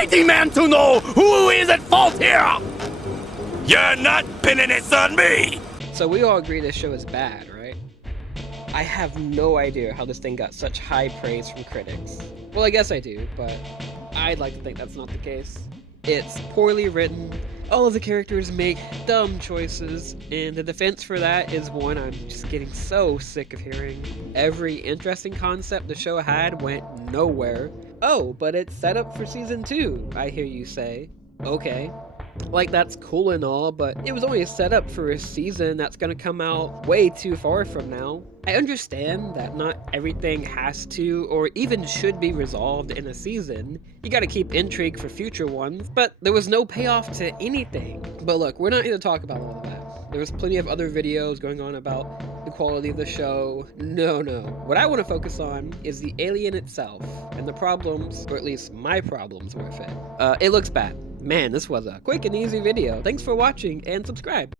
I demand to know who is at fault here! You're not pinning this on me! So we all agree this show is bad, right? I have no idea how this thing got such high praise from critics. Well, I guess I do, but I'd like to think that's not the case. It's poorly written, all of the characters make dumb choices, and the defense for that is one I'm just getting so sick of hearing. Every interesting concept the show had went nowhere. Oh, but it's set up for season 2, I hear you say. Okay. Like, that's cool and all, but it was only set up for a season that's gonna come out way too far from now. I understand that not everything has to or even should be resolved in a season. You gotta keep intrigue for future ones, but there was no payoff to anything. But look, we're not here to talk about all of that. There was plenty of other videos going on about the quality of the show. No. What I want to focus on is the alien itself and the problems, or at least my problems with it. It looks bad. Man, this was a quick and easy video. Thanks for watching and subscribe.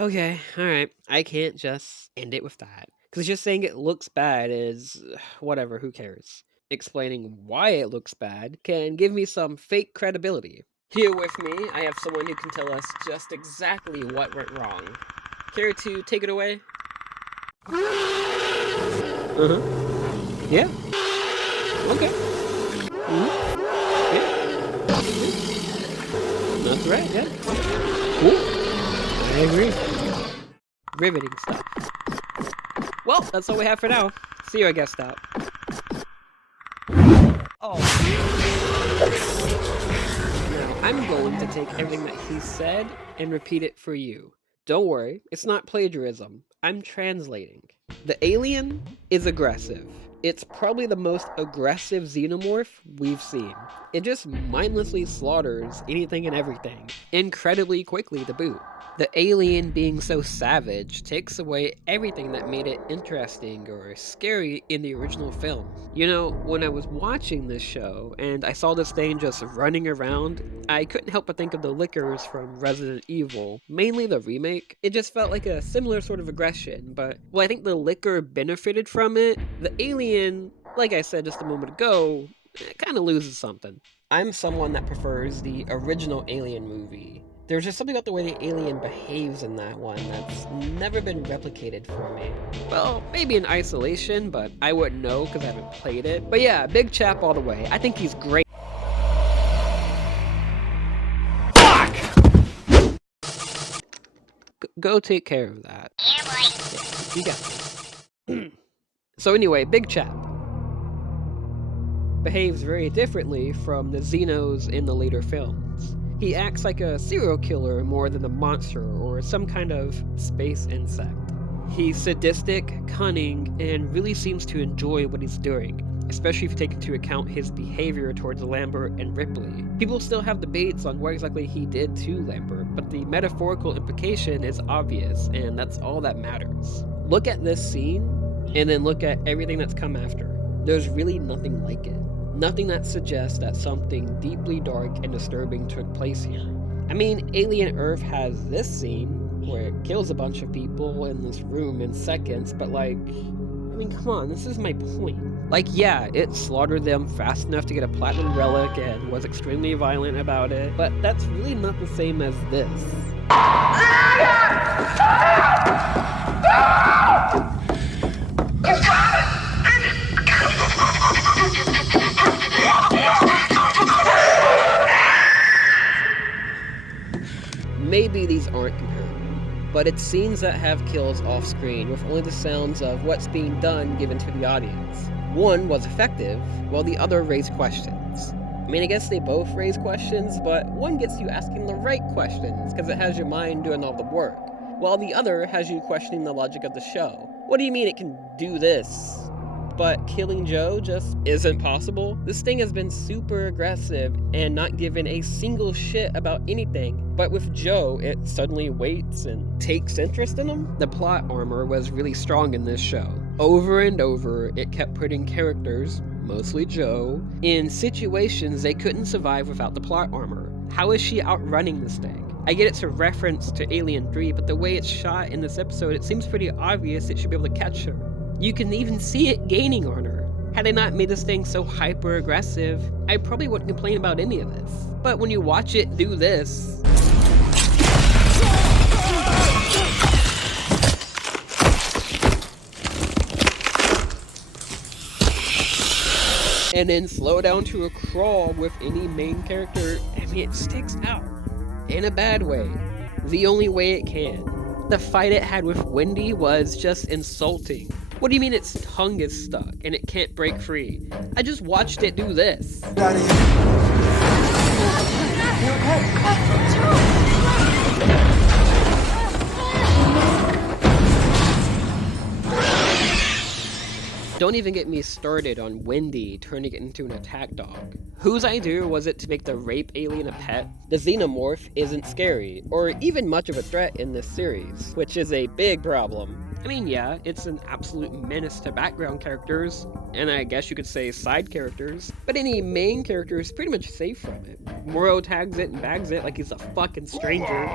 Okay, alright. I can't just end it with that. Because just saying it looks bad is whatever, who cares? Explaining why it looks bad can give me some fake credibility. Here with me, I have someone who can tell us just exactly what went wrong. Care to take it away? Uh-huh. Yeah. Okay. Yeah. That's right, yeah. Cool. I agree. Riveting stuff. Well, that's all we have for now. See you at guest stop. Oh. Now, I'm going to take everything that he said and repeat it for you. Don't worry, it's not plagiarism. I'm translating. The alien is aggressive. It's probably the most aggressive xenomorph we've seen. It just mindlessly slaughters anything and everything, incredibly quickly to boot. The alien being so savage takes away everything that made it interesting or scary in the original film. You know, when I was watching this show and I saw this thing just running around, I couldn't help but think of the Lickers from Resident Evil, mainly the remake. It just felt like a similar sort of aggression, but while I think the Licker benefited from it, the alien, like I said just a moment ago, kind of loses something. I'm someone that prefers the original Alien movie. There's just something about the way the alien behaves in that one that's never been replicated for me. Well, maybe in isolation, but I wouldn't know because I haven't played it. But yeah, Big Chap all the way. I think he's great. Fuck! Go take care of that. Yeah, boy. Yeah, you got this. So anyway, Big Chap behaves very differently from the Xenos in the later films. He acts like a serial killer more than a monster or some kind of space insect. He's sadistic, cunning, and really seems to enjoy what he's doing, especially if you take into account his behavior towards Lambert and Ripley. People still have debates on what exactly he did to Lambert, but the metaphorical implication is obvious, and that's all that matters. Look at this scene, and then look at everything that's come after. There's really nothing like it. Nothing that suggests that something deeply dark and disturbing took place here. I mean, Alien Earth has this scene where it kills a bunch of people in this room in seconds, but like, I mean, come on, this is my point. Like, yeah, it slaughtered them fast enough to get a platinum relic and was extremely violent about it, but that's really not the same as this. Maybe these aren't comparable, but it's scenes that have kills off screen with only the sounds of what's being done given to the audience. One was effective, while the other raised questions. I mean, I guess they both raise questions, but one gets you asking the right questions because it has your mind doing all the work, while the other has you questioning the logic of the show. What do you mean it can do this? but killing Joe just isn't possible. This thing has been super aggressive and not given a single shit about anything, but with Joe, it suddenly waits and takes interest in him. The plot armor was really strong in this show. Over and over, it kept putting characters, mostly Joe, in situations they couldn't survive without the plot armor. How is she outrunning this thing? I get it's a reference to Alien 3, but the way it's shot in this episode, it seems pretty obvious it should be able to catch her. You can even see it gaining on her. Had they not made this thing so hyper aggressive, I probably wouldn't complain about any of this. But when you watch it do this, and then slow down to a crawl with any main character, I mean, it sticks out. In a bad way. The only way it can. The fight it had with Wendy was just insulting. What do you mean its tongue is stuck and it can't break free? I just watched it do this. Don't even get me started on Wendy turning it into an attack dog. Whose idea was it to make the rape alien a pet? The Xenomorph isn't scary, or even much of a threat in this series, which is a big problem. I mean, yeah, it's an absolute menace to background characters, and I guess you could say side characters, but any main character is pretty much safe from it. Moro tags it and bags it like he's a fucking stranger.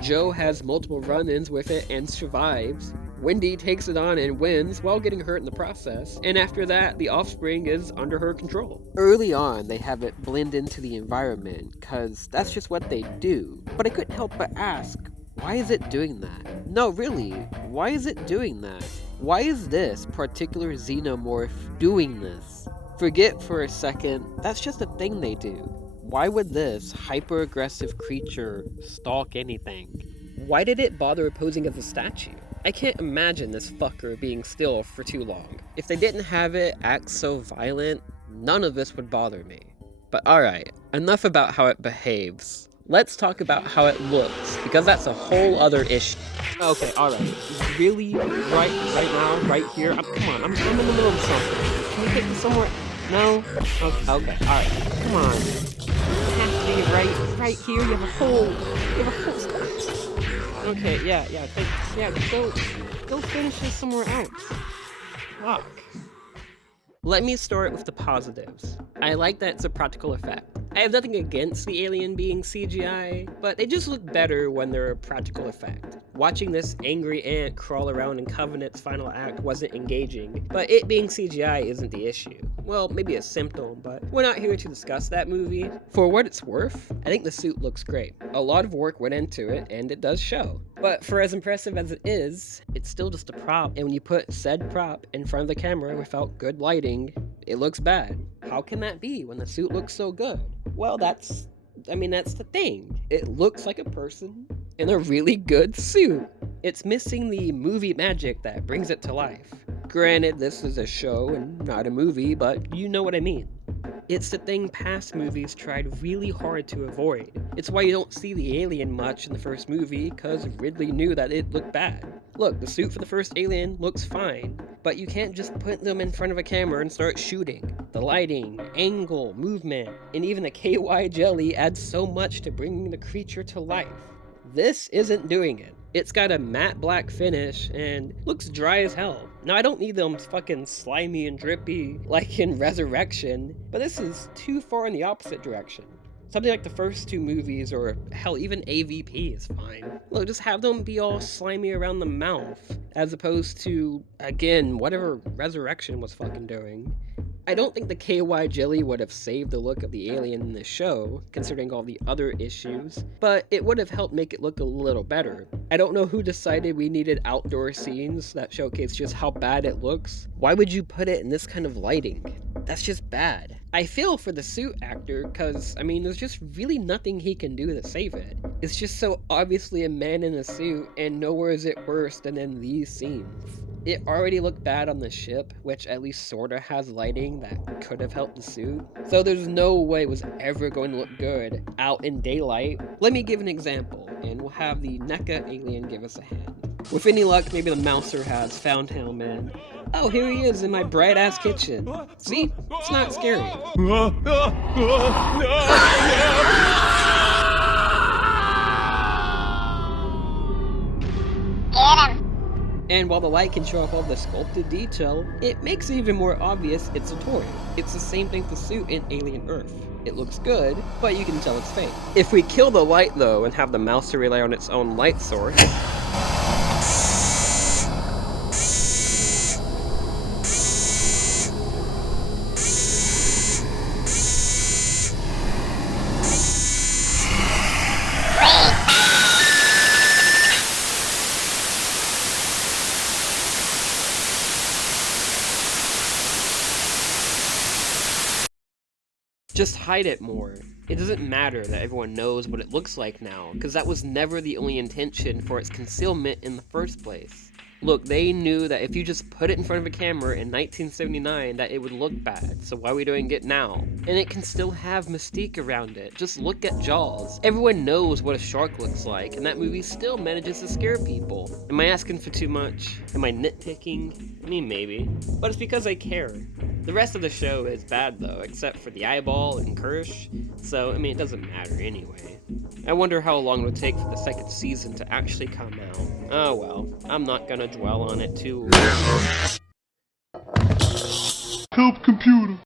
Joe has multiple run-ins with it and survives. Wendy takes it on and wins while getting hurt in the process, and after that, the offspring is under her control. Early on, they have it blend into the environment, cause that's just what they do. But I couldn't help but ask, why is it doing that? No, really, why is it doing that? Why is this particular Xenomorph doing this? Forget for a second, that's just a thing they do. Why would this hyper-aggressive creature stalk anything? Why did it bother posing as a statue? I can't imagine this fucker being still for too long. If they didn't have it act so violent, none of this would bother me. But alright, enough about how it behaves. Let's talk about how it looks, because that's a whole other issue. Okay, alright. Really? Right now? Right here? Come on, I'm in the middle of something. Can we take this somewhere? No? Okay, alright. Come on. It has to be right here. You have a whole spot. Okay, yeah, go finish this somewhere else. Fuck. Let me start with the positives. I like that it's a practical effect. I have nothing against the alien being CGI, but they just look better when they're a practical effect. Watching this angry ant crawl around in Covenant's final act wasn't engaging, but it being CGI isn't the issue. Well, maybe a symptom, but we're not here to discuss that movie. For what it's worth, I think the suit looks great. A lot of work went into it, and it does show. But for as impressive as it is, it's still just a prop, and when you put said prop in front of the camera without good lighting, it looks bad. How can that be when the suit looks so good? Well, that's the thing. It looks like a person in a really good suit. It's missing the movie magic that brings it to life. Granted, this is a show and not a movie, but you know what I mean. It's the thing past movies tried really hard to avoid. It's why you don't see the alien much in the first movie, cause Ridley knew that it looked bad. Look, the suit for the first alien looks fine, but you can't just put them in front of a camera and start shooting. The lighting, angle, movement, and even the KY jelly adds so much to bringing the creature to life. This isn't doing it. It's got a matte black finish and looks dry as hell. Now, I don't need them fucking slimy and drippy like in Resurrection, but this is too far in the opposite direction. Something like the first two movies, or hell, even AVP is fine. Look, just have them be all slimy around the mouth, as opposed to, again, whatever Resurrection was fucking doing. I don't think the KY jelly would have saved the look of the alien in this show, considering all the other issues, but it would have helped make it look a little better. I don't know who decided we needed outdoor scenes that showcase just how bad it looks. Why would you put it in this kind of lighting? That's just bad. I feel for the suit actor, cause, there's just really nothing he can do to save it. It's just so obviously a man in a suit, and nowhere is it worse than in these scenes. It already looked bad on the ship, which at least sorta has lighting that could have helped the suit. So there's no way it was ever going to look good out in daylight. Let me give an example, and we'll have the NECA alien give us a hand. With any luck, maybe the Mouser has found him, and Oh, here he is in my bright-ass kitchen. See? It's not scary. And while the light can show off all the sculpted detail, it makes it even more obvious it's a toy. It's the same thing with the suit in Alien Earth. It looks good, but you can tell it's fake. If we kill the light though and have the mouse to rely on its own light source, just hide it more. It doesn't matter that everyone knows what it looks like now, because that was never the only intention for its concealment in the first place. Look, they knew that if you just put it in front of a camera in 1979 that it would look bad, so why are we doing it now? And it can still have mystique around it. Just look at Jaws. Everyone knows what a shark looks like, and that movie still manages to scare people. Am I asking for too much? Am I nitpicking? I mean, maybe. But it's because I care. The rest of the show is bad though, except for the eyeball and Kirsch, so I mean it doesn't matter anyway. I wonder how long it would take for the second season to actually come out. Oh well, I'm not gonna dwell on it too long. Help computer.